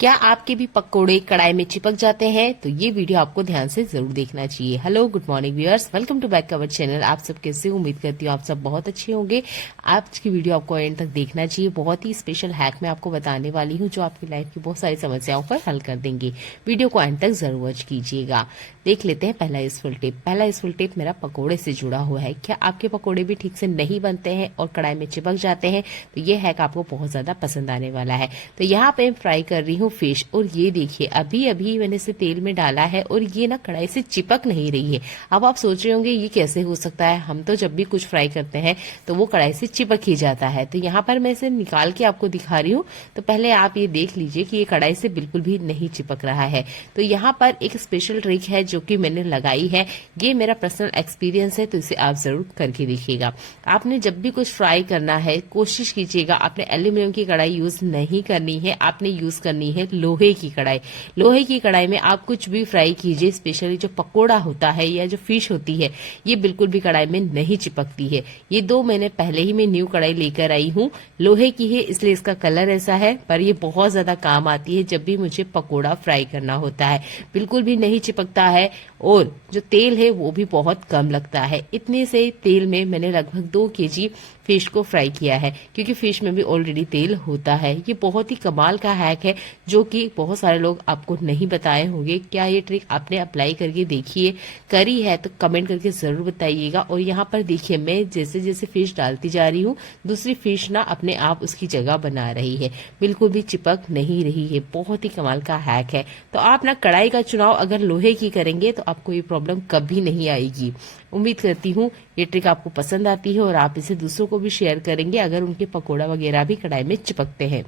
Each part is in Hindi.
क्या आपके भी पकोड़े कढ़ाई में चिपक जाते हैं? तो ये वीडियो आपको ध्यान से जरूर देखना चाहिए। Hello, good morning viewers, welcome to back our channel. आप सब कैसे? उम्मीद करती हूँ आप सब बहुत अच्छे होंगे। आज की वीडियो आपको एंड तक देखना चाहिए। बहुत ही स्पेशल हैक मैं आपको बताने वाली हूँ जो आपकी लाइफ की बहुत सारी समस्याओं पर हल कर देंगे। वीडियो को एंड तक जरूर वॉच कीजिएगा। देख लेते हैं पहला यूजफुल टिप। पहला यूजफुल टिप मेरा पकोड़े से जुड़ा हुआ है। क्या आपके पकोड़े भी ठीक से नहीं बनते हैं और कढ़ाई में चिपक जाते हैं? तो ये हैक आपको बहुत ज्यादा पसंद आने वाला है। तो यहाँ पे फ्राई कर रही हूँ फिश, और ये देखिए अभी अभी मैंने इसे तेल में डाला है और ये ना कढ़ाई से चिपक नहीं रही है। अब आप सोच रहे होंगे ये कैसे हो सकता है, हम तो जब भी कुछ फ्राई करते हैं तो वो कढ़ाई से चिपक ही जाता है। तो यहाँ पर मैं इसे निकाल के आपको दिखा रही हूँ। तो पहले आप ये देख लीजिए कि ये कढ़ाई से बिल्कुल भी नहीं चिपक रहा है। तो यहाँ पर एक स्पेशल ट्रिक है जो कि मैंने लगाई है। ये मेरा पर्सनल एक्सपीरियंस है, तो इसे आप जरूर करके देखिएगा। आपने जब भी कुछ फ्राई करना है कोशिश कीजिएगा आपने एल्यूमिनियम की कढ़ाई यूज नहीं करनी है, आपने यूज करनी है लोहे की कढ़ाई। लोहे की कढ़ाई में आप कुछ भी फ्राई कीजिए, स्पेशली जो पकोड़ा होता है या जो फिश होती है ये बिल्कुल भी कढ़ाई में नहीं चिपकती है। ये दो मैंने पहले ही मैं न्यू कढ़ाई लेकर आई हूँ। लोहे की है इसलिए इसका कलर ऐसा है, पर ये बहुत ज्यादा काम आती है जब भी मुझे पकोड़ा फ्राई करना होता है। बिल्कुल भी नहीं चिपकता है और जो तेल है वो भी बहुत कम लगता है। इतने से तेल में मैंने लगभग 2 केजी फिश को फ्राई किया है, क्योंकि फिश में भी ऑलरेडी तेल होता है। ये बहुत ही कमाल का हैक है जो कि बहुत सारे लोग आपको नहीं बताए होंगे। क्या ये ट्रिक आपने अप्लाई करके देखिए? करी है तो कमेंट करके जरूर बताइएगा। और यहाँ पर देखिए मैं जैसे जैसे फिश डालती जा रही हूँ दूसरी फिश ना अपने आप उसकी जगह बना रही है, बिल्कुल भी चिपक नहीं रही है। बहुत ही कमाल का हैक है। तो आप ना कढ़ाई का चुनाव अगर लोहे की करेंगे तो आपको ये प्रॉब्लम कभी नहीं आएगी। उम्मीद करती हूँ ये ट्रिक आपको पसंद आती है और आप इसे दूसरों को भी शेयर करेंगे अगर उनके पकोड़ा वगैरह भी कढ़ाई में चिपकते हैं।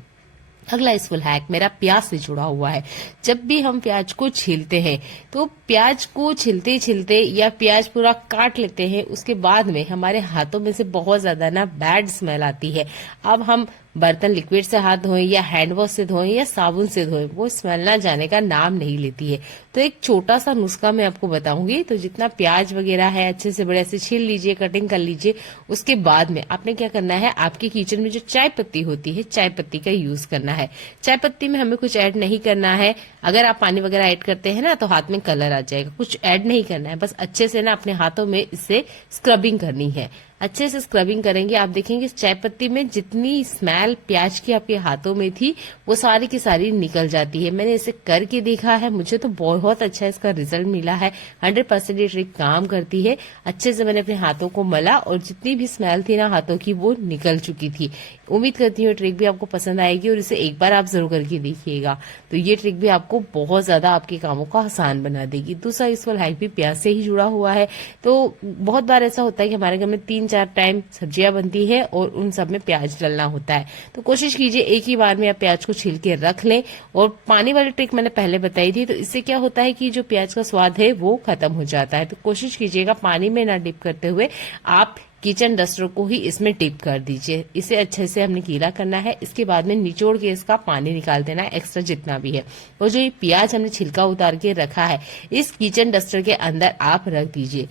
अगला यूजफुल हैक मेरा प्याज से जुड़ा हुआ है। जब भी हम प्याज को छीलते हैं तो प्याज को छिलते छिलते या प्याज पूरा काट लेते हैं, उसके बाद में हमारे हाथों में से बहुत ज्यादा ना बैड स्मेल आती है। अब हम बर्तन लिक्विड से हाथ धोएं या हैंड वॉश से धोएं या साबुन से धोएं, वो स्मेल ना जाने का नाम नहीं लेती है। तो एक छोटा सा नुस्खा मैं आपको बताऊंगी। तो जितना प्याज वगैरह है अच्छे से बड़े से छील लीजिए, कटिंग कर लीजिए। उसके बाद में आपने क्या करना है, आपके किचन में जो चाय पत्ती होती है चाय पत्ती का यूज करना है। चाय पत्ती में हमें कुछ ऐड नहीं करना है। अगर आप पानी वगैरह ऐड करते हैं ना तो हाथ में कलर आ जाएगा। कुछ ऐड नहीं करना है, बस अच्छे से ना अपने हाथों में इससे स्क्रबिंग करनी है। अच्छे से स्क्रबिंग करेंगे आप देखेंगे चाय पत्ती में जितनी स्मेल प्याज की आपके हाथों में थी वो सारी की सारी निकल जाती है। मैंने इसे करके देखा है, मुझे तो बहुत अच्छा इसका रिजल्ट मिला है। 100% ये ट्रिक काम करती है। अच्छे से मैंने अपने हाथों को मला और जितनी भी स्मेल थी ना हाथों की वो निकल चुकी थी। उम्मीद करती हूँ ट्रिक भी आपको पसंद आएगी और इसे एक बार आप जरूर करके देखिएगा। तो ये ट्रिक भी आपको बहुत ज्यादा आपके कामों को आसान बना देगी। दूसरा यूजफुल हैक भी प्याज से ही जुड़ा हुआ है। तो बहुत बार ऐसा होता है कि हमारे घर में 3-4 टाइम सब्जियां बनती है और उन सब में प्याज डलना होता है। तो कोशिश कीजिए एक ही बार में आप प्याज को छील के रख लें। और पानी वाली ट्रिक मैंने पहले बताई थी, तो इससे क्या होता है कि जो प्याज का स्वाद है वो खत्म हो जाता है। तो कोशिश कीजिएगा पानी में ना डिप करते हुए आप किचन डस्टर को ही इसमें डिप कर दीजिए। इसे अच्छे से हमने गीला करना है। इसके बाद में निचोड़ के इसका पानी निकाल देना है, एक्स्ट्रा जितना भी है। और जो ये प्याज हमने छिलका उतार के रखा है इस किचन डस्टर के अंदर आप रख दीजिए।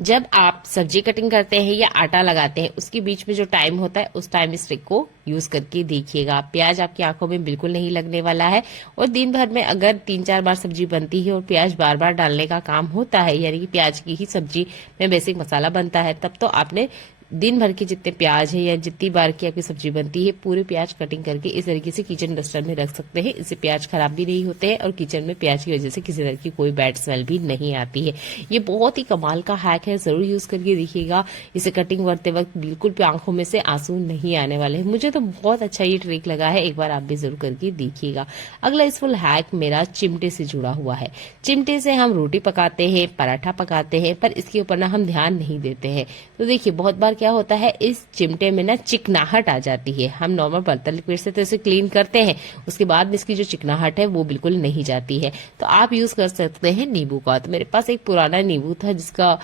जब आप सब्जी कटिंग करते हैं या आटा लगाते हैं उसके बीच में जो टाइम होता है उस टाइम इस ट्रिक को यूज करके देखिएगा। प्याज आपकी आंखों में बिल्कुल नहीं लगने वाला है। और दिन भर में अगर 3-4 बार सब्जी बनती है और प्याज बार बार डालने का काम होता है, यानी कि प्याज की ही सब्जी में बेसिक मसाला बनता है, तब तो आपने दिन भर के जितने प्याज है या जितनी बार की आपकी सब्जी बनती है पूरे प्याज कटिंग करके इस तरीके से किचन डस्टर में रख सकते हैं। इससे प्याज खराब भी नहीं होते हैं और किचन में प्याज की वजह से किसी तरह की कोई बैड स्मेल भी नहीं आती है। ये बहुत ही कमाल का हैक है, जरूर यूज करके देखिएगा। इसे कटिंग करते वक्त बिल्कुल भी आंखों में से आंसू नहीं आने वाले हैं। मुझे तो बहुत अच्छा ये ट्रिक लगा है, एक बार आप भी जरूर करके देखिएगा। अगला यूजफुल हैक मेरा चिमटे से जुड़ा हुआ है। चिमटे से हम रोटी पकाते हैं, पराठा पकाते हैं, पर इसके ऊपर ना हम ध्यान नहीं देते हैं। तो देखिए बहुत बार क्या होता है इस चिमटे में ना चिकनाहट आ जाती है। हम नॉर्मल बर्तन लिक्विड से तो इसे क्लीन करते हैं, उसके बाद में इसकी जो चिकनाहट है वो बिल्कुल नहीं जाती है। तो आप यूज कर सकते हैं नींबू का। तो मेरे पास एक पुराना नींबू था जिसका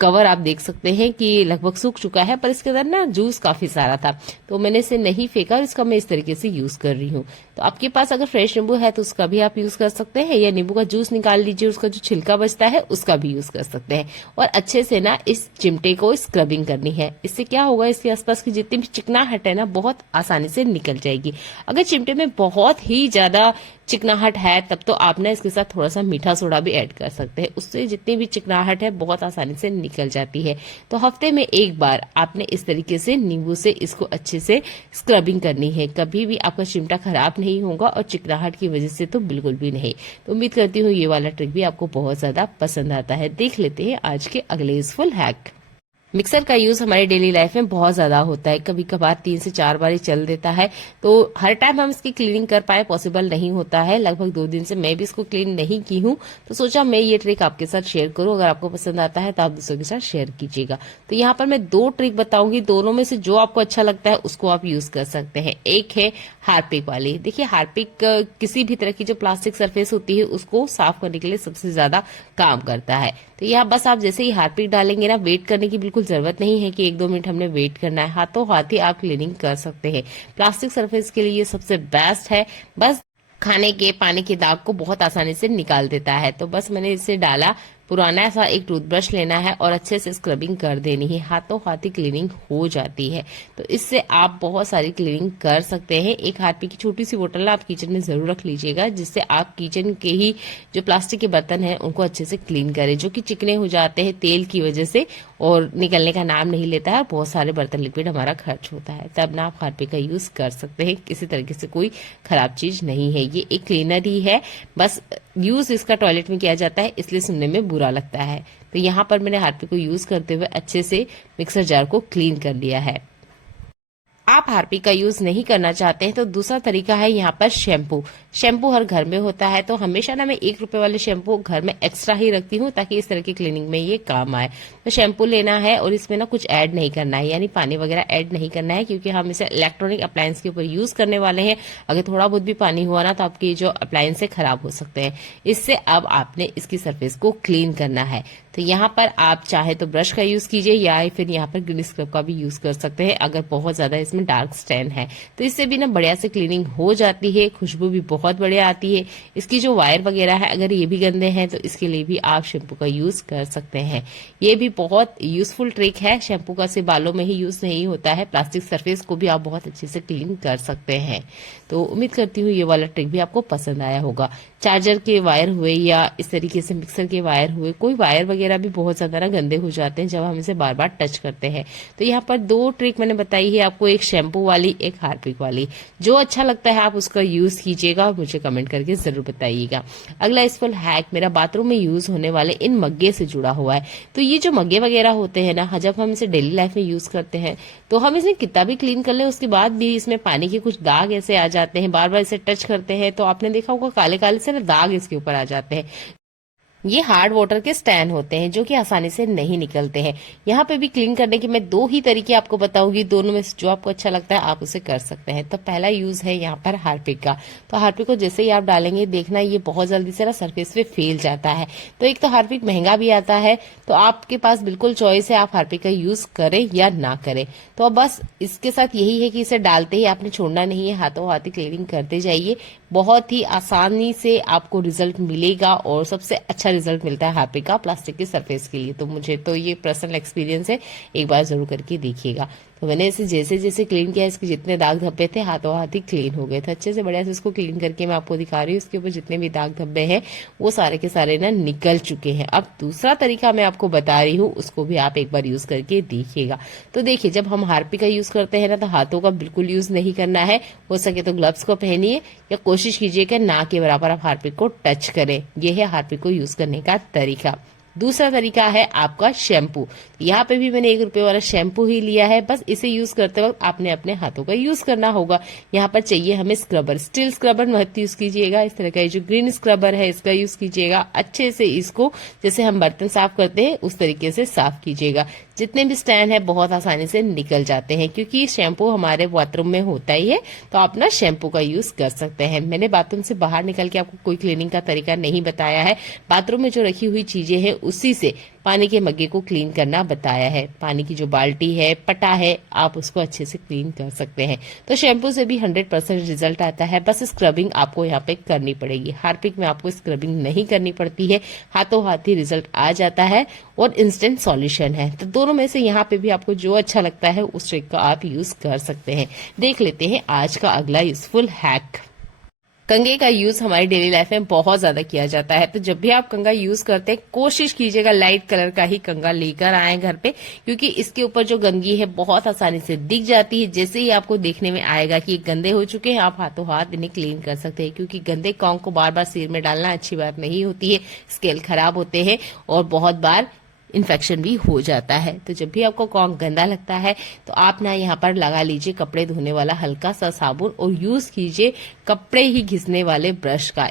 कवर आप देख सकते हैं कि लगभग सूख चुका है, पर इसके अंदर ना जूस काफी सारा था, तो मैंने इसे नहीं फेंका और इसका मैं इस तरीके से यूज कर रही हूँ। तो आपके पास अगर फ्रेश नींबू है तो उसका भी आप यूज कर सकते हैं, या नींबू का जूस निकाल लीजिए, उसका जो छिलका बचता है उसका भी यूज कर सकते हैं। और अच्छे से ना इस चिमटे को स्क्रबिंग करनी है। इससे क्या होगा, इसके आसपास की जितनी भी चिकनाहट है ना बहुत आसानी से निकल जाएगी। अगर चिमटे में बहुत ही ज्यादा चिकनाहट है तब तो आप ना इसके साथ थोड़ा सा मीठा सोडा भी ऐड कर सकते हैं, उससे जितनी भी चिकनाहट है बहुत आसानी से निकल जाती है। तो हफ्ते में एक बार आपने इस तरीके से नींबू से इसको अच्छे से स्क्रबिंग करनी है। कभी भी आपका चिमटा खराब नहीं होगा और चिकनाहट की वजह से तो बिल्कुल भी नहीं। तो उम्मीद करती हूँ ये वाला ट्रिक भी आपको बहुत ज्यादा पसंद आता है। देख लेते हैं आज के अगले यूजफुल हैक। मिक्सर का यूज हमारे डेली लाइफ में बहुत ज्यादा होता है, कभी कभार 3 से 4 बार ही चल देता है, तो हर टाइम हम इसकी क्लीनिंग कर पाए पॉसिबल नहीं होता है। लगभग 2 दिन से मैं भी इसको क्लीन नहीं की हूँ, तो सोचा मैं ये ट्रिक आपके साथ शेयर करूं। अगर आपको पसंद आता है तो आप दूसरों के साथ शेयर कीजिएगा। तो यहाँ पर मैं 2 ट्रिक बताऊंगी, दोनों में से जो आपको अच्छा लगता है उसको आप यूज कर सकते हैं। एक है हार्पिक वाली। देखिए हार्पिक किसी भी तरह की जो प्लास्टिक सरफेस होती है उसको साफ करने के लिए सबसे ज्यादा काम करता है। तो यहाँ बस आप जैसे ही हार्पिक डालेंगे ना, वेट करने की बिल्कुल जरूरत नहीं है कि 1-2 मिनट हमने वेट करना है, हाथों हाथ ही आप क्लीनिंग कर सकते हैं। प्लास्टिक सरफेस के लिए ये सबसे बेस्ट है। बस खाने के पानी के दाग को बहुत आसानी से निकाल देता है। तो बस मैंने इसे डाला, पुराना सा एक टूथब्रश लेना है और अच्छे से स्क्रबिंग कर देनी है, हाथों हाथ ही क्लीनिंग हो जाती है। तो इससे आप बहुत सारी क्लीनिंग कर सकते हैं। एक हार्पिक की छोटी सी बोतल आप किचन में जरूर रख लीजिएगा, जिससे आप किचन के ही जो प्लास्टिक के बर्तन हैं उनको अच्छे से क्लीन करें, जो कि चिकने हो जाते हैं तेल की वजह से और निकलने का नाम नहीं लेता है, बहुत सारे बर्तन लिक्विड हमारा खर्च होता है। तब ना आप हार्पिक का यूज कर सकते हैं, किसी तरीके से कोई खराब चीज नहीं है, ये एक क्लीनर ही है। बस यूज इसका टॉयलेट में किया जाता है इसलिए सुनने में बुरा लगता है। तो यहाँ पर मैंने हार्पिक को यूज करते हुए अच्छे से मिक्सर जार को क्लीन कर लिया है। आप हार्पिक का यूज नहीं करना चाहते हैं तो दूसरा तरीका है यहाँ पर शैम्पू। शैम्पू हर घर में होता है, तो हमेशा ना मैं 1 रुपए वाले शैम्पू घर में एक्स्ट्रा ही रखती हूँ ताकि इस तरह की क्लीनिंग में ये काम आए। तो शैम्पू लेना है और इसमें ना कुछ ऐड नहीं करना है, यानी पानी वगैरह ऐड नहीं करना है, क्योंकि हम इसे इलेक्ट्रॉनिक अप्लायंस के ऊपर यूज करने वाले हैं। अगर थोड़ा बहुत भी पानी हुआ ना तो आपके जो अप्लायंस है खराब हो सकते हैं। इससे अब आपने इसकी सरफेस को क्लीन करना है। तो यहाँ पर आप चाहे तो ब्रश का यूज कीजिए या फिर यहाँ पर ग्रीन स्क्रब का भी यूज कर सकते हैं अगर बहुत ज्यादा इसमें डार्क स्टैन है। तो इससे भी ना बढ़िया से क्लीनिंग हो जाती है, खुशबू भी बहुत बढ़िया आती है। इसकी जो वायर वगैरह है अगर ये भी गंदे हैं तो इसके लिए भी आप शैम्पू का यूज कर सकते हैं। ये भी बहुत यूजफुल ट्रिक है। शैम्पू का सिर्फ बालों में ही यूज नहीं होता है, प्लास्टिक सरफेस को भी आप बहुत अच्छे से क्लीन कर सकते हैं। तो उम्मीद करती हूँ ये वाला ट्रिक भी आपको पसंद आया होगा। चार्जर के वायर हुए या इस तरीके से मिक्सर के वायर हुए, कोई वायर वगैरह भी बहुत ज्यादा ना गंदे हो जाते हैं जब हम इसे बार बार टच करते हैं। तो यहाँ पर 2 ट्रिक मैंने बताई है आपको, एक शैम्पू वाली, एक हार्पिक वाली। जो अच्छा लगता है आप उसका यूज कीजिएगा और मुझे कमेंट करके जरूर बताइएगा। अगला यूजफुल हैक मेरा बाथरूम में यूज होने वाले इन मग्गे से जुड़ा हुआ है। तो ये जो मग्गे वगैरह होते हैं ना, जब हम इसे डेली लाइफ में यूज करते हैं तो हम इसे कितना भी क्लीन कर ले उसके बाद भी इसमें पानी के कुछ दाग ऐसे आ जाते हैं। बार बार इसे टच करते हैं तो आपने देखा होगा काले काले से ना दाग इसके ऊपर आ जाते हैं। ये हार्ड वाटर के स्टैंड होते हैं जो कि आसानी से नहीं निकलते हैं। यहाँ पे भी क्लीन करने के मैं 2 ही तरीके आपको बताऊंगी, दोनों में से जो आपको अच्छा लगता है आप उसे कर सकते हैं। तो पहला यूज है यहाँ पर हार्पिक का। तो हार्पिक को जैसे ही आप डालेंगे देखना ये बहुत जल्दी से ना सरफेस पे फैल जाता है। तो एक तो हार्पिक महंगा भी आता है, तो आपके पास बिल्कुल चॉइस है, आप हार्पिक का यूज करें या ना करें। तो अब बस इसके साथ यही है कि इसे डालते ही आपने छोड़ना नहीं है, हाथों हाथ ही क्लीनिंग करते जाइए। बहुत ही आसानी से आपको रिजल्ट मिलेगा और सबसे अच्छा रिजल्ट मिलता है हार्पिक का प्लास्टिक की सरफेस के लिए। तो मुझे तो ये पर्सनल एक्सपीरियंस है, एक बार जरूर करके देखिएगा। तो मैंने इसे जैसे जैसे क्लीन किया, इसके जितने दाग धब्बे थे हाथों हाथ ही क्लीन हो गए थे अच्छे से। बढ़िया से इसको क्लीन करके मैं आपको दिखा रही हूँ, इसके ऊपर जितने भी दाग धब्बे हैं वो सारे के सारे ना निकल चुके हैं। अब दूसरा तरीका मैं आपको बता रही हूँ, उसको भी आप एक बार यूज करके देखिएगा। तो देखिए, जब हम हार्पिक का यूज करते हैं ना तो हाथों का बिल्कुल यूज नहीं करना है। हो सके तो ग्लव्स को पहनिए या कोशिश कीजिए कि ना के बराबर आप हार्पिक को टच करें। यह है हार्पिक को यूज करने का तरीका। दूसरा तरीका है आपका शैम्पू। यहाँ पे भी मैंने 1 रुपए वाला शैम्पू ही लिया है। बस इसे यूज करते वक्त आपने अपने हाथों का यूज करना होगा। यहाँ पर चाहिए हमें स्क्रबर, स्टील स्क्रबर मत यूज कीजिएगा, इस तरह का जो ग्रीन स्क्रबर है इसका यूज कीजिएगा। अच्छे से इसको जैसे हम बर्तन साफ करते हैं उस तरीके से साफ कीजिएगा। जितने भी स्टैंड है बहुत आसानी से निकल जाते हैं, क्योंकि शैम्पू हमारे बाथरूम में होता ही है, तो आप ना शैम्पू का यूज कर सकते हैं। मैंने बाथरूम से बाहर निकल के आपको कोई क्लीनिंग का तरीका नहीं बताया है। बाथरूम में जो रखी हुई चीजें हैं उसी से पानी के मग्गे को क्लीन करना बताया है। पानी की जो बाल्टी है, पटा है, आप उसको अच्छे से क्लीन कर सकते हैं। तो शैम्पू से भी 100% रिजल्ट आता है, बस स्क्रबिंग आपको यहाँ पे करनी पड़ेगी। हार्पिक में आपको स्क्रबिंग नहीं करनी पड़ती है, हाथों हाथ ही रिजल्ट आ जाता है और इंस्टेंट सॉल्यूशन है। तो दोनों में से यहाँ पे भी आपको जो अच्छा लगता है उस ट्रिक का आप यूज कर सकते हैं। देख लेते हैं आज का अगला यूजफुल हैक। कंघे का यूज हमारी डेली लाइफ में बहुत ज्यादा किया जाता है, तो जब भी आप कंघा यूज करते हैं कोशिश कीजिएगा लाइट कलर का ही कंघा लेकर आए घर पे, क्योंकि इसके ऊपर जो गंदगी है बहुत आसानी से दिख जाती है। जैसे ही आपको देखने में आएगा कि ये गंदे हो चुके हैं, आप हाथों हाथ इन्हें क्लीन कर सकते हैं, क्योंकि गंदे कॉन्ग को बार बार सिर में डालना अच्छी बात नहीं होती है। स्केल खराब होते हैं और बहुत बार इन्फेक्शन भी हो जाता है। तो जब भी आपको कॉन्ग गंदा लगता है तो आप ना यहाँ पर लगा लीजिए कपड़े धोने वाला हल्का सा साबुन और यूज कीजिए कपड़े ही घिसने वाले ब्रश का।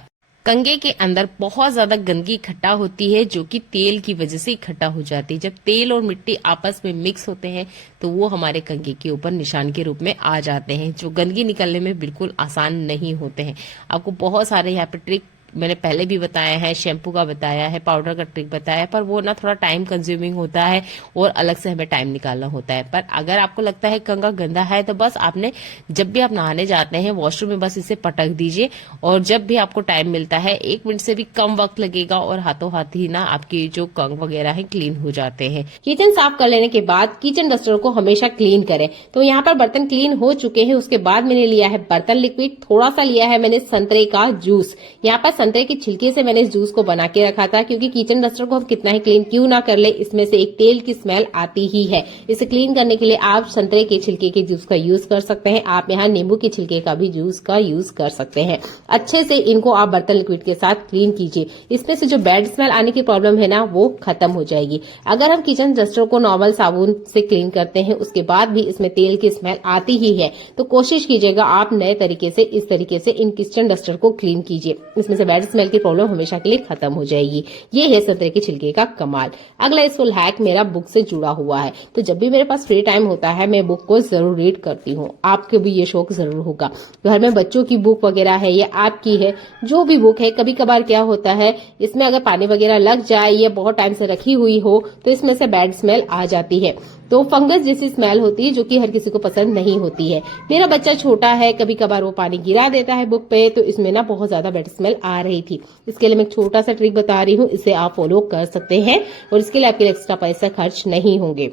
कंघे के अंदर बहुत ज्यादा गंदगी इकट्ठा होती है, जो कि तेल की वजह से इकट्ठा हो जाती है। जब तेल और मिट्टी आपस में मिक्स होते हैं तो वो हमारे कंघे के ऊपर निशान के रूप में आ जाते हैं, जो गंदगी निकलने में बिल्कुल आसान नहीं होते हैं। आपको बहुत सारे यहाँ पे ट्रिक मैंने पहले भी बताया है, शैम्पू का बताया है, पाउडर का ट्रिक बताया है, पर वो ना थोड़ा टाइम कंज्यूमिंग होता है और अलग से हमें टाइम निकालना होता है। पर अगर आपको लगता है कंघा गंदा है तो बस आपने जब भी आप नहाने जाते हैं वॉशरूम में बस इसे पटक दीजिए और जब भी आपको टाइम मिलता है 1 मिनट से भी कम वक्त लगेगा और हाथों हाथ ही ना आपकी जो कंघ वगैरह है क्लीन हो जाते हैं। किचन साफ कर लेने के बाद किचन डस्टर को हमेशा क्लीन करें। तो यहाँ पर बर्तन क्लीन हो चुके हैं, उसके बाद मैंने लिया है बर्तन लिक्विड, थोड़ा सा लिया है मैंने संतरे का जूस। यहाँ पर संतरे के छिलके से मैंने इस जूस को बना के रखा था, क्योंकि किचन डस्टर को हम कितना ही क्लीन क्यों ना कर ले, इसमें से एक तेल की स्मेल आती ही है। इसे क्लीन करने के लिए आप संतरे के छिलके के जूस का यूज कर सकते हैं। आप यहाँ नींबू के छिलके का भी जूस का यूज कर सकते हैं। अच्छे से इनको आप बर्तन लिक्विड के साथ क्लीन कीजिए। इसमें से जो बैड स्मेल आने की प्रॉब्लम है ना, वो खत्म हो जाएगी। अगर हम किचन डस्टर को नॉर्मल साबुन से क्लीन करते हैं, उसके बाद भी इसमें तेल की स्मेल आती ही है, तो कोशिश कीजिएगा आप नए तरीके से इस तरीके से इन किचन डस्टर को क्लीन कीजिए। इसमें से बैड स्मेल की प्रॉब्लम हमेशा के लिए खत्म हो जाएगी। ये है संतरे के छिलके का कमाल। अगला यूजफुल हैक मेरा बुक से जुड़ा हुआ है, तो जब भी मेरे पास फ्री टाइम होता है मैं बुक को जरूर रीड करती हूँ। आपको भी ये शौक जरूर होगा। घर में बच्चों की बुक वगैरह है या आपकी है, जो भी बुक है, कभी कभार क्या होता है इसमें अगर पानी वगैरह लग जाए या बहुत टाइम से रखी हुई हो तो इसमें से बैड स्मेल आ जाती है। तो फंगस जैसी स्मेल होती है, जो कि हर किसी को पसंद नहीं होती है। मेरा बच्चा छोटा है, कभी कभार वो पानी गिरा देता है बुक पे, तो इसमें ना बहुत ज्यादा बैड स्मेल आ रही थी। इसके लिए मैं एक छोटा सा ट्रिक बता रही हूँ, इसे आप फॉलो कर सकते हैं और इसके लिए आपके एक्स्ट्रा पैसा खर्च नहीं होंगे।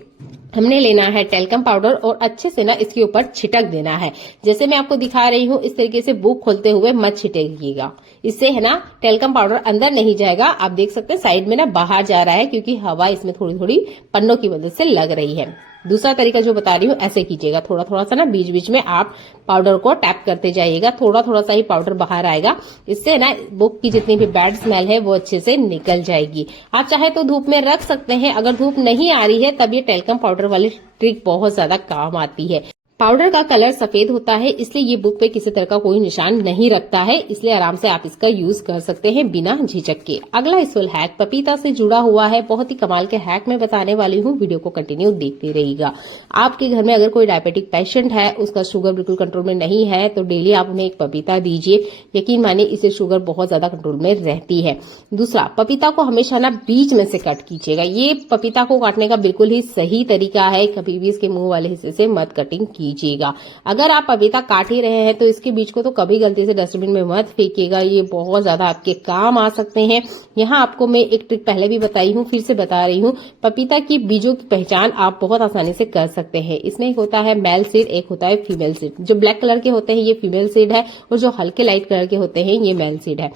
हमने लेना है टेल्कम पाउडर और अच्छे से ना इसके ऊपर छिटक देना है। जैसे मैं आपको दिखा रही हूँ, इस तरीके से बुक खोलते हुए मत छिटकिएगा, इससे है ना टेल्कम पाउडर अंदर नहीं जाएगा। आप देख सकते हैं साइड में ना बाहर जा रहा है, क्योंकि हवा इसमें थोड़ी थोड़ी पन्नों की मदद से लग रही है। दूसरा तरीका जो बता रही हूँ, ऐसे कीजिएगा, थोड़ा थोड़ा सा ना बीच बीच में आप पाउडर को टैप करते जाइएगा, थोड़ा थोड़ा सा ही पाउडर बाहर आएगा। इससे ना बुक की जितनी भी बैड स्मेल है वो अच्छे से निकल जाएगी। आप चाहे तो धूप में रख सकते हैं, अगर धूप नहीं आ रही है तब ये टेल्कम पाउडर वाली ट्रिक बहुत ज्यादा काम आती है। पाउडर का कलर सफेद होता है, इसलिए ये बुक पे किसी तरह का कोई निशान नहीं रखता है, इसलिए आराम से आप इसका यूज कर सकते हैं बिना झिझक के। अगला यूजफुल हैक पपीता से जुड़ा हुआ है। बहुत ही कमाल के हैक मैं बताने वाली हूँ, वीडियो को कंटिन्यू देखते रहिएगा। आपके घर में अगर कोई डायबिटिक पेशेंट है, उसका शुगर बिल्कुल कंट्रोल में नहीं है, तो डेली आप उन्हें एक पपीता दीजिए। यकीन मानिए इससे शुगर बहुत ज्यादा कंट्रोल में रहती है। दूसरा, पपीता को हमेशा ना बीच में से कट कीजिएगा। ये पपीता को काटने का बिल्कुल ही सही तरीका है, कभी भी इसके मुंह वाले हिस्से से मत कटिंग कीजिएगा। अगर आप पपीता काट ही रहे हैं तो इसके बीज को तो कभी गलती से डस्टबिन में मत फेंकिएगा, ये बहुत ज्यादा आपके काम आ सकते हैं। यहाँ आपको मैं एक ट्रिक पहले भी बताई हूँ, फिर से बता रही हूँ। पपीता की बीजों की पहचान आप बहुत आसानी से कर सकते हैं। इसमें एक होता है मेल सीड, एक होता है फीमेल सीड। जो ब्लैक कलर के होते हैं ये फीमेल सीड है और जो हल्के लाइट कलर के होते हैं ये मेल सीड है।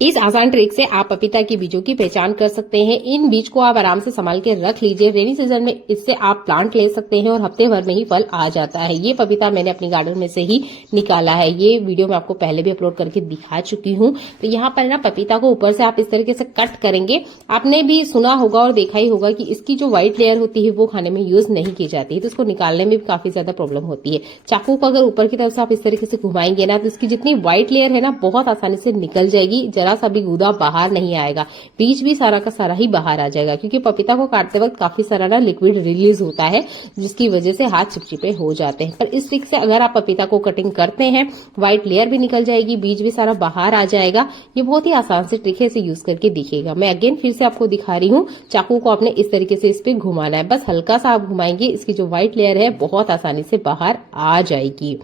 इस आसान ट्रिक से आप पपीता की बीजों की पहचान कर सकते हैं। इन बीज को आप आराम से संभाल के रख लीजिए। रेनी सीजन में इससे आप प्लांट ले सकते हैं और हफ्ते भर में ही फल आ जाता है। ये पपीता मैंने अपनी गार्डन में से ही निकाला है, ये वीडियो मैं आपको पहले भी अपलोड करके दिखा चुकी हूँ। तो यहाँ पर ना पपीता को ऊपर से आप इस तरीके से कट करेंगे। आपने भी सुना होगा और देखा ही होगा कि इसकी जो व्हाइट लेयर होती है वो खाने में यूज नहीं की जाती है, तो इसको निकालने में भी काफी ज्यादा प्रॉब्लम होती है। चाकू को अगर ऊपर की तरफ से आप इस तरीके से घुमाएंगे ना, तो इसकी जितनी व्हाइट लेयर है ना बहुत आसानी से निकल जाएगी। जरा जरा सा भी गूदा बाहर नहीं आएगा, बीज भी सारा का सारा ही बाहर आ जाएगा, क्योंकि पपीता को काटते वक्त काफी सारा ना लिक्विड रिलीज होता है जिसकी वजह से हाथ चिपचिपे हो जाते हैं। पर इस ट्रिक से अगर आप पपीता को कटिंग करते हैं, व्हाइट लेयर भी निकल जाएगी, बीज भी सारा बाहर आ जाएगा। ये बहुत ही आसान से ट्रिक है, इसे यूज करके देखिएगा। मैं अगेन फिर से आपको दिखा रही हूँ, चाकू को आपने इस तरीके से इस पे घुमाना है, बस हल्का सा आप घुमाएंगे, इसकी जो व्हाइट लेयर है बहुत आसानी से बाहर आ जाएगी।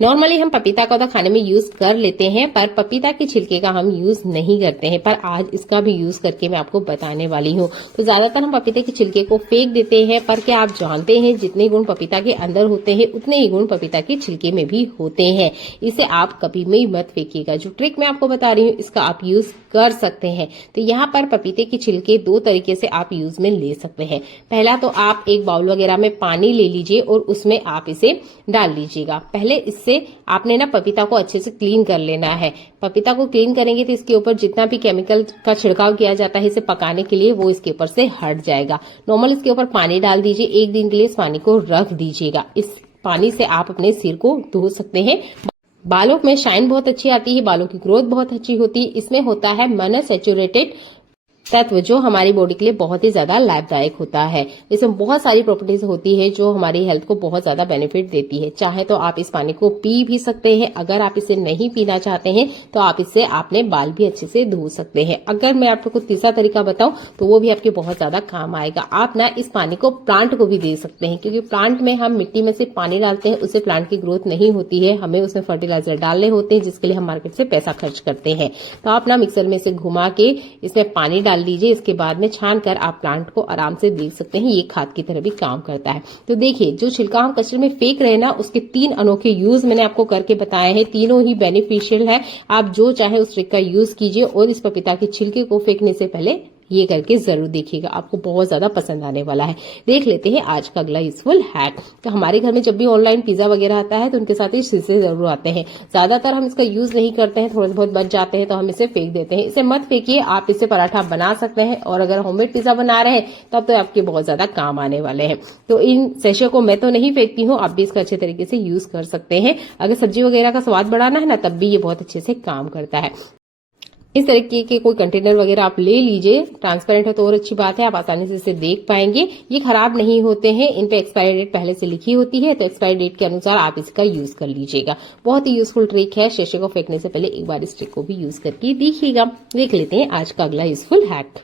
नॉर्मली हम पपीता का तो खाने में यूज कर लेते हैं, पर पपीता के छिलके का हम यूज नहीं करते हैं, पर आज इसका भी यूज करके मैं आपको बताने वाली हूँ। तो ज्यादातर हम पपीते के छिलके को फेंक देते हैं, पर क्या आप जानते हैं जितने गुण पपीता के अंदर होते हैं उतने ही गुण पपीता के छिलके में भी होते हैं। इसे आप कभी भी मत फेंकिएगा। जो ट्रिक मैं आपको बता रही हूँ इसका आप यूज कर सकते हैं। तो यहाँ पर पपीते के छिलके दो तरीके से आप यूज में ले सकते हैं। पहला तो आप एक बाउल वगैरह में पानी ले लीजिए और उसमें आप इसे डाल लीजिएगा। पहले इससे आपने ना पपीता को अच्छे से क्लीन कर लेना है। पपीता को क्लीन करेंगे तो इसके ऊपर जितना भी केमिकल का छिड़काव किया जाता है इसे पकाने के लिए, वो इसके ऊपर से हट जाएगा। नॉर्मल इसके ऊपर पानी डाल दीजिए, एक दिन के लिए इस पानी को रख दीजिएगा। इस पानी से आप अपने सिर को धो सकते हैं। बालों में शाइन बहुत अच्छी आती है, बालों की ग्रोथ बहुत अच्छी होती है। इसमें होता है मोनोसैचुरेटेड तत्व जो हमारी बॉडी के लिए बहुत ही ज्यादा लाभदायक होता है। इसमें बहुत सारी प्रॉपर्टीज होती है जो हमारी हेल्थ को बहुत ज्यादा बेनिफिट देती है। चाहे तो आप इस पानी को पी भी सकते हैं, अगर आप इसे नहीं पीना चाहते हैं तो आप इससे अपने बाल भी अच्छे से धो सकते हैं। अगर मैं आपको तीसरा तरीका बताऊं तो वो भी आपके बहुत ज्यादा काम आएगा। आप ना इस पानी को प्लांट को भी दे सकते हैं, क्योंकि प्लांट में हम मिट्टी में से पानी डालते हैं, उससे प्लांट की ग्रोथ नहीं होती है, हमें उसमें फर्टिलाइजर डालने होते हैं जिसके लिए हम मार्केट से पैसा खर्च करते हैं। तो आप ना मिक्सर में से घुमा के इसमें पानी डाल लीजिए, इसके बाद में छान कर आप प्लांट को आराम से देख सकते हैं। ये खाद की तरह भी काम करता है। तो देखिए, जो छिलका हम कचरे में फेंक रहे हैं ना, उसके 3 अनोखे यूज मैंने आपको करके बताए हैं, तीनों ही बेनिफिशियल है। आप जो चाहे उस ट्रिक का यूज कीजिए और इस पपीता के छिलके को फेंकने से पहले ये करके जरूर देखिएगा, आपको बहुत ज्यादा पसंद आने वाला है। देख लेते हैं आज का अगला यूजफुल हैक। तो हमारे घर में जब भी ऑनलाइन पिज्जा वगैरह आता है तो उनके साथ ये शीशे जरूर आते हैं। ज्यादातर हम इसका यूज नहीं करते हैं, थोड़े बहुत बच जाते हैं तो हम इसे फेंक देते हैं। इसे मत फेंकिए, आप इससे पराठा बना सकते हैं, और अगर होममेड पिज्जा बना रहे हैं तब तो आपके बहुत ज्यादा काम आने वाले हैं। तो इन सेशे को मैं तो नहीं फेंकती हूँ, आप भी इसका अच्छे तरीके से यूज कर सकते हैं। अगर सब्जी वगैरह का स्वाद बढ़ाना है ना, तब भी ये बहुत अच्छे से काम करता है। इस तरीके के कोई कंटेनर वगैरह आप ले लीजिए, ट्रांसपेरेंट है तो और अच्छी बात है, आप आसानी से इसे देख पाएंगे। ये खराब नहीं होते हैं, इन पे एक्सपायरी डेट पहले से लिखी होती है, तो एक्सपायरी डेट के अनुसार आप इसका यूज कर लीजिएगा। बहुत ही यूजफुल ट्रिक है। शीशे को फेंकने से पहले एक बार इस ट्रिक को भी यूज करके देखिएगा। देख लेते हैं आज का अगला यूजफुल हैक।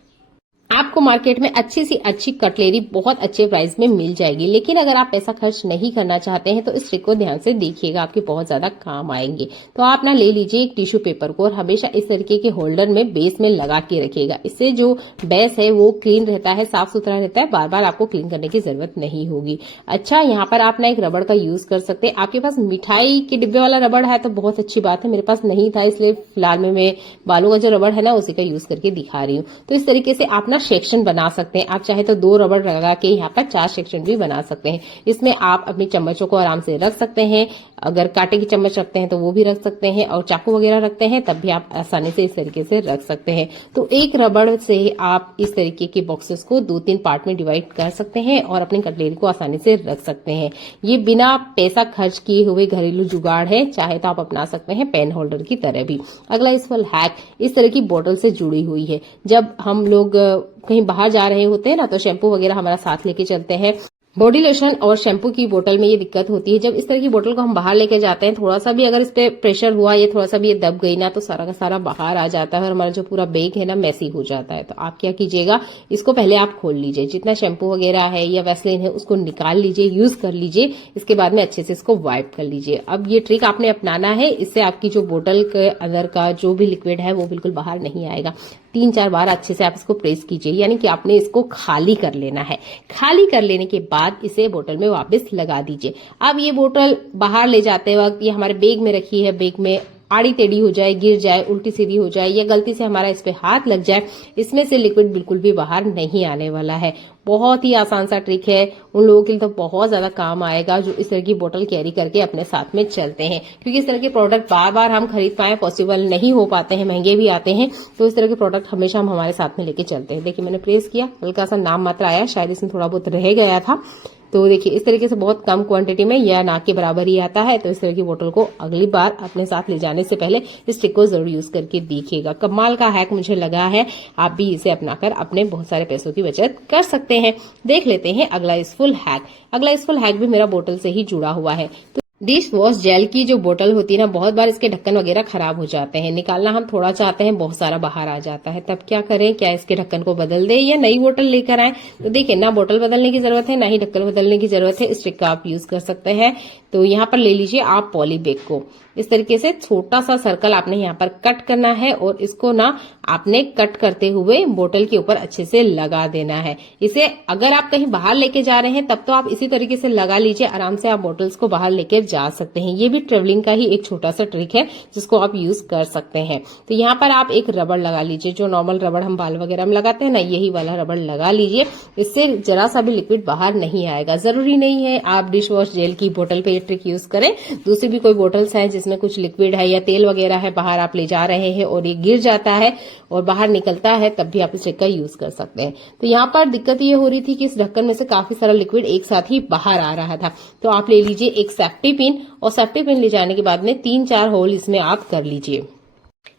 आपको मार्केट में अच्छी सी अच्छी कटलेरी बहुत अच्छे प्राइस में मिल जाएगी, लेकिन अगर आप पैसा खर्च नहीं करना चाहते हैं तो इस ट्रिक को ध्यान से देखिएगा, आपके बहुत ज्यादा काम आएंगे। तो आप ना ले लीजिए एक टिश्यू पेपर को और हमेशा इस तरीके के होल्डर में बेस में लगा के रखिएगा। इससे जो बेस है वो क्लीन रहता है, साफ सुथरा रहता है, बार बार आपको क्लीन करने की जरूरत नहीं होगी। अच्छा, यहाँ पर आप ना एक रबड़ का यूज कर सकते हैं। आपके पास मिठाई के डिब्बे वाला रबड़ है तो बहुत अच्छी बात है, मेरे पास नहीं था इसलिए फिलहाल में मैं बालों का जो रबड़ है ना उसी का यूज करके दिखा रही हूँ। तो इस तरीके से आप ना सेक्शन बना सकते हैं। आप चाहे तो 2 रबड़ लगा के यहाँ पर 4 सेक्शन भी बना सकते हैं। इसमें आप अपनी चम्मचों को आराम से रख सकते हैं, अगर कांटे की चम्मच रखते हैं तो वो भी रख सकते हैं, और चाकू वगैरह रखते हैं तब भी आप आसानी से इस तरीके से रख सकते हैं। तो एक रबड़ से आप इस तरीके के बॉक्सेस को 2-3 पार्ट में डिवाइड कर सकते हैं और अपनी कटलेरी को आसानी से रख सकते हैं। ये बिना पैसा खर्च किए हुए घरेलू जुगाड़ है, चाहे तो आप अपना सकते हैं पेन होल्डर की तरह भी। अगला यूजफुल हैक इस तरह की बोतल से जुड़ी हुई है। जब हम लोग कहीं बाहर जा रहे होते हैं ना तो शैम्पू वगैरह हमारा साथ लेके चलते हैं। बॉडी लोशन और शैम्पू की बोतल में ये दिक्कत होती है, जब इस तरह की बोतल को हम बाहर लेके जाते हैं, थोड़ा सा भी अगर इस पे प्रेशर हुआ, ये थोड़ा सा भी ये दब गई ना, तो सारा का सारा बाहर आ जाता है और हमारा जो पूरा बैग है ना मैसी हो जाता है। तो आप क्या कीजिएगा, इसको पहले आप खोल लीजिए, जितना शैम्पू वगैरह है या वैसलीन है उसको निकाल लीजिए, यूज कर लीजिए। इसके बाद में अच्छे से इसको वाइप कर लीजिए। अब ये ट्रिक आपने अपनाना है, इससे आपकी जो बोतल के अंदर का जो भी लिक्विड है वो बिल्कुल बाहर नहीं आएगा। 3-4 बार अच्छे से आप इसको प्रेस कीजिए, यानी कि आपने इसको खाली कर लेना है। खाली कर लेने के बाद इसे बोतल में वापस लगा दीजिए। अब ये बोतल बाहर ले जाते वक्त ये हमारे बैग में रखी है, बैग में आड़ी टेढ़ी हो जाए, गिर जाए, उल्टी सीधी हो जाए या गलती से हमारा इस पे हाथ लग जाए, इसमें से लिक्विड बिल्कुल भी बाहर नहीं आने वाला है। बहुत ही आसान सा ट्रिक है, उन लोगों के लिए तो बहुत ज्यादा काम आएगा जो इस तरह की बोतल कैरी करके अपने साथ में चलते हैं, क्योंकि इस तरह के प्रोडक्ट बार बार हम खरीद पाए पॉसिबल नहीं हो पाते हैं, महंगे भी आते हैं। तो इस तरह के प्रोडक्ट हमेशा हम हमारे साथ में लेके चलते हैं। देखिए मैंने प्रेस किया, हल्का सा नाम मात्र आया, शायद इसमें थोड़ा बहुत रह गया था, तो देखिए इस तरीके से बहुत कम क्वांटिटी में या ना के बराबर ही आता है। तो इस तरह की बोतल को अगली बार अपने साथ ले जाने से पहले इस ट्रिक को जरूर यूज करके देखिएगा। कमाल का हैक मुझे लगा है, आप भी इसे अपनाकर अपने बहुत सारे पैसों की बचत कर सकते हैं। देख लेते हैं अगला यूजफुल हैक। अगला यूजफुल हैक भी मेरा बोतल से ही जुड़ा हुआ है। डिश वॉश जेल की जो बोतल होती है ना, बहुत बार इसके ढक्कन वगैरह खराब हो जाते हैं, निकालना हम थोड़ा चाहते हैं, बहुत सारा बाहर आ जाता है, तब क्या करें? क्या इसके ढक्कन को बदल दें या नई बोतल लेकर आए? तो देखिए ना बोतल बदलने की जरूरत है ना ही ढक्कन बदलने की जरूरत है। इस ट्रिक का आप यूज कर सकते हैं। तो यहाँ पर ले लीजिए आप पॉली बैग को, इस तरीके से छोटा सा सर्कल आपने यहाँ पर कट करना है और इसको ना आपने कट करते हुए बोतल के ऊपर अच्छे से लगा देना है। इसे अगर आप कहीं बाहर लेके जा रहे हैं तब तो आप इसी तरीके से लगा लीजिए, आराम से आप बोतल्स को बाहर लेके जा सकते हैं। ये भी ट्रेवलिंग का ही एक छोटा सा ट्रिक है जिसको आप यूज कर सकते हैं। तो यहाँ पर आप एक रबड़ लगा लीजिए, जो नॉर्मल रबड़ हम बाल वगैरह में लगाते हैं ना, यही वाला रबड़ लगा लीजिए। इससे जरा सा भी लिक्विड बाहर नहीं आएगा। जरूरी नहीं है आप डिश वॉश जेल की बोतल पे ये ट्रिक यूज करें, दूसरी भी कोई बोतल्स हैं जिसमें कुछ लिक्विड है या तेल वगैरह है, बाहर आप ले जा रहे हैं और ये गिर जाता है और बाहर निकलता है, तब भी आप इस ट्रिक का यूज कर सकते हैं। तो यहाँ पर दिक्कत ये हो रही थी कि इस ढक्कन में से काफी सारा लिक्विड एक साथ ही बाहर आ रहा था। तो आप ले लीजिए एक सेफ्टी पिन, और सेफ्टी पिन ले जाने के बाद में 3-4 होल इसमें आप कर लीजिए।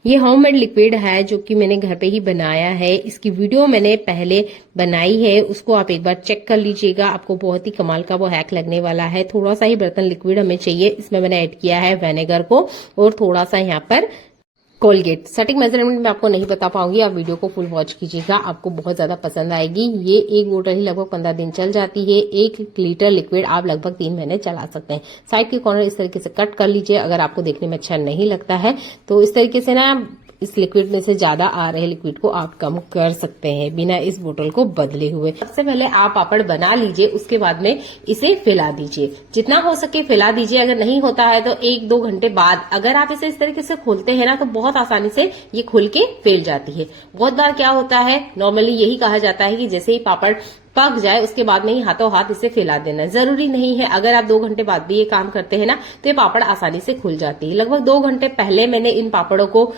ये होममेड लिक्विड है जो कि मैंने घर पे ही बनाया है। इसकी वीडियो मैंने पहले बनाई है, उसको आप एक बार चेक कर लीजिएगा। आपको बहुत ही कमाल का वो हैक लगने वाला है। थोड़ा सा ही बर्तन लिक्विड हमें चाहिए, इसमें मैंने ऐड किया है विनेगर को और थोड़ा सा यहाँ पर कोलगेट। सटीक मेजरमेंट में आपको नहीं बता पाऊंगी, आप वीडियो को फुल वॉच कीजिएगा, आपको बहुत ज्यादा पसंद आएगी। ये एक बोतल ही लगभग 15 दिन चल जाती है। 1 लीटर लिक्विड आप लगभग 3 महीने चला सकते हैं। साइड के कॉर्नर इस तरीके से कट कर लीजिए। अगर आपको देखने में अच्छा नहीं लगता है तो इस तरीके से ना इस लिक्विड में से ज्यादा आ रहे लिक्विड को आप कम कर सकते हैं बिना इस बोतल को बदले हुए। सबसे पहले आप पापड़ बना लीजिए, उसके बाद में इसे फैला दीजिए, जितना हो सके फैला दीजिए। अगर नहीं होता है तो 1-2 घंटे बाद अगर आप इसे इस तरीके से खोलते हैं ना, तो बहुत आसानी से ये खुल के फैल जाती है। बहुत बार क्या होता है, नॉर्मली यही कहा जाता है कि जैसे ही पापड़ पक जाए उसके बाद में ही हाथों हाथ इसे फैला देना। जरूरी नहीं है, अगर आप 2 घंटे बाद भी ये काम करते हैं ना तो ये पापड़ आसानी से खुल जाती है। लगभग 2 घंटे पहले मैंने इन पापड़ों को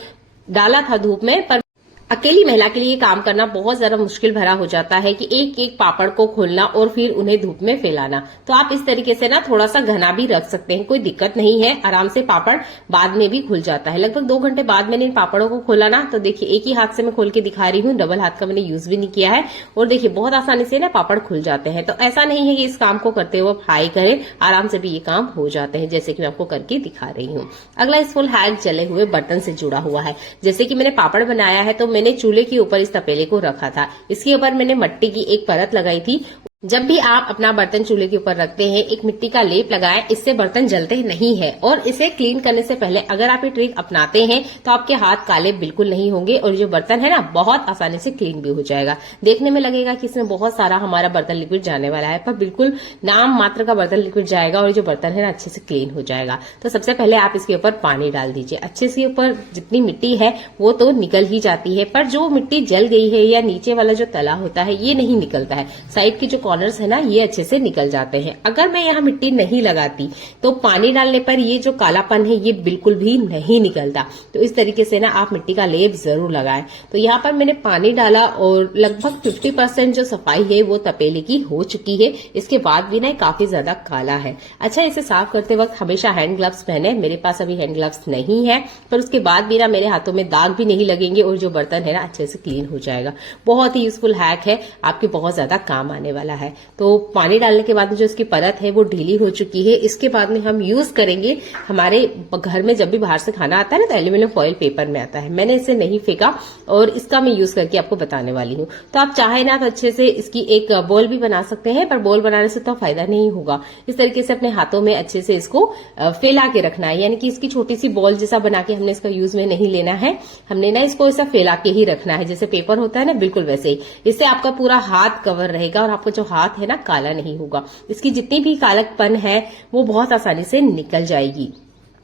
डाला था धूप में, पर अकेली महिला के लिए काम करना बहुत ज्यादा मुश्किल भरा हो जाता है कि एक एक पापड़ को खोलना और फिर उन्हें धूप में फैलाना। तो आप इस तरीके से ना थोड़ा सा घना भी रख सकते हैं, कोई दिक्कत नहीं है, आराम से पापड़ बाद में भी खुल जाता है। लगभग 2 घंटे बाद मैंने इन पापड़ों को खोला ना, तो देखिए एक ही हाथ से मैं खोल के दिखा रही हूँ, डबल हाथ का मैंने यूज भी नहीं किया है, और देखिए बहुत आसानी से ना पापड़ खुल जाते हैं। तो ऐसा नहीं है कि इस काम को करते हुए हाई करें, आराम से भी ये काम हो जाते हैं, जैसे कि मैं आपको करके दिखा रही हूँ। अगला इस फुल हैक जले हुए बर्तन से जुड़ा हुआ है। जैसे कि मैंने पापड़ बनाया है तो मैंने चूल्हे के ऊपर इस तपेले को रखा था, इसके ऊपर मैंने मिट्टी की एक परत लगाई थी। जब भी आप अपना बर्तन चूल्हे के ऊपर रखते हैं, एक मिट्टी का लेप लगाएं, इससे बर्तन जलते नहीं है। और इसे क्लीन करने से पहले अगर आप ये ट्रिक अपनाते हैं तो आपके हाथ काले बिल्कुल नहीं होंगे और जो बर्तन है ना बहुत आसानी से क्लीन भी हो जाएगा। देखने में लगेगा कि इसमें बहुत सारा हमारा बर्तन लिक्विड जाने वाला है, पर बिल्कुल नाम मात्र का बर्तन लिक्विड जाएगा और जो बर्तन है ना अच्छे से क्लीन हो जाएगा। तो सबसे पहले आप इसके ऊपर पानी डाल दीजिए। अच्छे से ऊपर जितनी मिट्टी है वो तो निकल ही जाती है, पर जो मिट्टी जल गई है या नीचे वाला जो तला होता है ये नहीं निकलता है। साइड की जो कॉर्नर्स है ना ये अच्छे से निकल जाते हैं। अगर मैं यहाँ मिट्टी नहीं लगाती तो पानी डालने पर ये जो कालापन है ये बिल्कुल भी नहीं निकलता। तो इस तरीके से ना आप मिट्टी का लेप जरूर लगाएं। तो यहाँ पर मैंने पानी डाला और लगभग 50% जो सफाई है वो तपेले की हो चुकी है। इसके बाद भी ना काफी ज्यादा काला है। अच्छा, इसे साफ करते वक्त हमेशा हैंड ग्लव्स पहने। मेरे पास अभी हैंड ग्लव्स नहीं है, पर उसके बाद भी ना मेरे हाथों में दाग भी नहीं लगेंगे और जो बर्तन है ना अच्छे से क्लीन हो जाएगा। बहुत ही यूजफुल हैक है, आपके बहुत ज्यादा काम आने वाला है। तो पानी डालने के बाद जो इसकी परत है वो ढीली हो चुकी है। इसके बाद में हम यूज करेंगे, हमारे घर में जब भी बाहर से खाना आता है ना तो एल्यूमिनियम फॉइल पेपर में आता है। मैंने इसे नहीं फेंका और इसका मैं यूज करके आपको बताने वाली हूँ। तो आप चाहे ना तो अच्छे से इसकी एक बॉल भी बना सकते हैं, पर बॉल बनाने से तो फायदा नहीं होगा। इस तरीके से अपने हाथों में अच्छे से इसको फैला के रखना है, यानी कि इसकी छोटी सी बॉल जैसा बना के हमने इसका यूज में नहीं लेना है। हमने ना इसको ऐसा फैला के ही रखना है, जैसे पेपर होता है ना बिल्कुल वैसे ही। इससे आपका पूरा हाथ कवर रहेगा और आपका जो हाथ है ना काला नहीं होगा। इसकी जितनी भी कालकपन है वो बहुत आसानी से निकल जाएगी।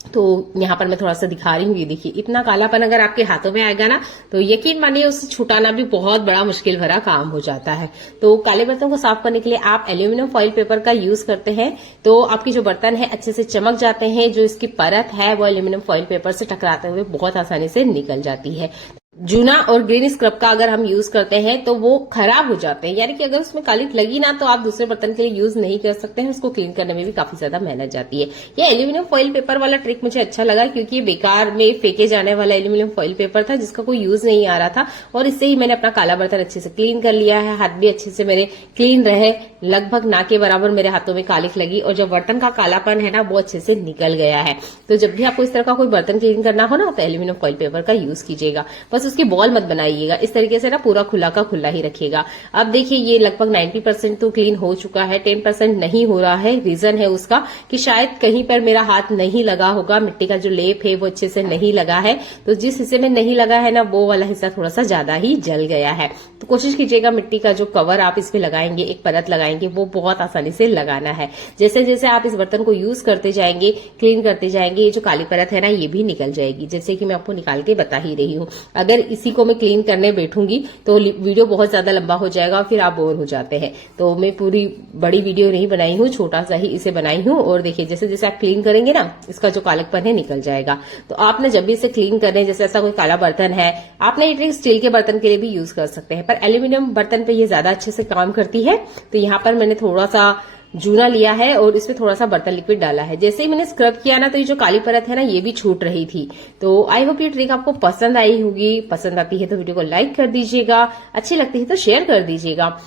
तो यहाँ पर मैं थोड़ा सा दिखा रही हूँ, ये देखिए इतना कालापन अगर आपके हाथों में आएगा ना तो यकीन मानिए उसे छुटाना भी बहुत बड़ा मुश्किल भरा काम हो जाता है। तो काले बर्तन को साफ करने के लिए आप एल्यूमिनियम फॉइल पेपर का यूज करते हैं तो आपकी जो बर्तन है अच्छे से चमक जाते हैं। जो इसकी परत है वो एल्यूमिनियम फॉइल पेपर से टकराते हुए बहुत आसानी से निकल जाती है। जूना और ग्रीन स्क्रब का अगर हम यूज करते हैं तो वो खराब हो जाते हैं, यानी कि अगर उसमें कालिख लगी ना तो आप दूसरे बर्तन के लिए यूज नहीं कर सकते हैं। उसको क्लीन करने में भी काफी ज्यादा मेहनत जाती है। ये एल्यूमिनियम फॉइल पेपर वाला ट्रिक मुझे अच्छा लगा, क्योंकि ये बेकार में फेंके जाने वाला एल्यूमिनियम फॉइल पेपर था जिसका कोई यूज नहीं आ रहा था, और इससे ही मैंने अपना काला बर्तन अच्छे से क्लीन कर लिया है। हाथ भी अच्छे से मेरे क्लीन रहे, लगभग ना के बराबर मेरे हाथों में कालिख लगी, और जो बर्तन का कालापन है ना वो अच्छे से निकल गया है। तो जब भी आपको इस तरह का कोई बर्तन क्लीन करना हो ना तो एल्यूमिनियम फॉइल पेपर का यूज कीजिएगा। बस उसकी बॉल मत बनाइएगा, इस तरीके से ना पूरा खुला का खुला ही रखिएगा। अब देखिए ये लगभग 90% तो क्लीन हो चुका है, 10% नहीं हो रहा है। रीजन है उसका कि शायद कहीं पर मेरा हाथ नहीं लगा होगा, मिट्टी का जो लेप है वो अच्छे से नहीं लगा है। तो जिस हिस्से में नहीं लगा है ना वो वाला हिस्सा थोड़ा सा ज्यादा ही जल गया है। तो कोशिश कीजिएगा मिट्टी का जो कवर आप इस पे लगाएंगे, एक परत लगाएंगे, वो बहुत आसानी से लगाना है। जैसे जैसे आप इस बर्तन को यूज करते जाएंगे, क्लीन करते जाएंगे, ये जो काली परत है ना ये भी निकल जाएगी, जैसे कि मैं आपको निकाल के बता ही रही हूँ। अगर इसी को मैं क्लीन करने बैठूंगी तो वीडियो बहुत ज्यादा लंबा हो जाएगा और फिर आप बोर हो जाते हैं। तो मैं पूरी बड़ी वीडियो नहीं बनाई हूँ, छोटा सा ही इसे बनाई हूँ। और देखिए जैसे जैसे आप क्लीन करेंगे ना इसका जो कालकपन है निकल जाएगा। तो आप ना जब भी इसे क्लीन कर रहे हैं, जैसे ऐसा कोई काला बर्तन है, आपने ये ट्रिक स्टील के बर्तन के लिए भी यूज कर सकते हैं, पर एल्यूमिनियम बर्तन पे ये ज्यादा अच्छे से काम करती है। तो यहाँ पर मैंने थोड़ा सा जूना लिया है और इसमें थोड़ा सा बर्तन लिक्विड डाला है। जैसे ही मैंने स्क्रब किया ना तो ये जो काली परत है ना ये भी छूट रही थी। तो आई होप ये ट्रिक आपको पसंद आई होगी। पसंद आती है तो वीडियो को लाइक कर दीजिएगा, अच्छी लगती है तो शेयर कर दीजिएगा।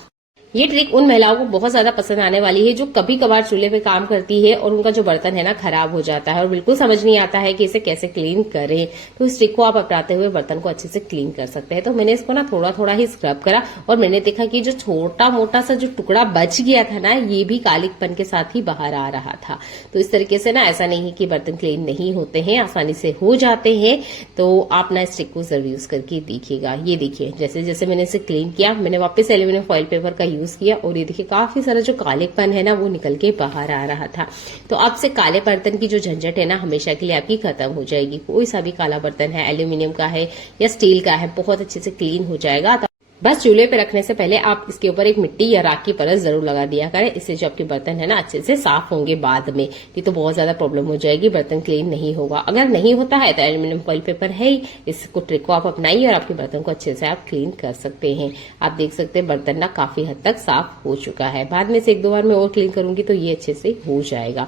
ये ट्रिक उन महिलाओं को बहुत ज्यादा पसंद आने वाली है जो कभी कभार चूल्हे पे काम करती है और उनका जो बर्तन है ना खराब हो जाता है और बिल्कुल समझ नहीं आता है कि इसे कैसे क्लीन करें। तो इस ट्रिक को आप अपनाते हुए बर्तन को अच्छे से क्लीन कर सकते हैं। तो मैंने इसको ना थोड़ा थोड़ा ही स्क्रब करा और मैंने देखा कि जो छोटा मोटा सा जो टुकड़ा बच गया था ना ये भी कालिकपन के साथ ही बाहर आ रहा था। तो इस तरीके से ना ऐसा नहीं कि बर्तन क्लीन नहीं होते हैं, आसानी से हो जाते हैं। तो आप ना इस ट्रिक को जरूर यूज करके देखिएगा। ये देखिए जैसे जैसे मैंने इसे क्लीन किया, मैंने वापस एल्यूमिनियम फॉइल पेपर का यूज किया और ये देखिए काफी सारा जो कालेपन है ना वो निकल के बाहर आ रहा था। तो अब से काले बर्तन की जो झंझट है ना हमेशा के लिए आपकी खत्म हो जाएगी। कोई सा भी काला बर्तन है, एल्यूमिनियम का है या स्टील का है, बहुत अच्छे से क्लीन हो जाएगा। बस चूल्हे पे रखने से पहले आप इसके ऊपर एक मिट्टी या राख की परत जरूर लगा दिया करें, इससे जो आपके बर्तन है ना अच्छे से साफ होंगे बाद में। ये तो बहुत ज्यादा प्रॉब्लम हो जाएगी, बर्तन क्लीन नहीं होगा। अगर नहीं होता है तो एल्यूमिनियम फॉइल पेपर है ही, इसको ट्रिक को आप अपनाइए और आपके बर्तन को अच्छे से आप क्लीन कर सकते हैं। आप देख सकते हैं बर्तन ना काफी हद तक साफ हो चुका है। बाद में से एक दो बार मैं और क्लीन करूंगी तो ये अच्छे से हो जाएगा।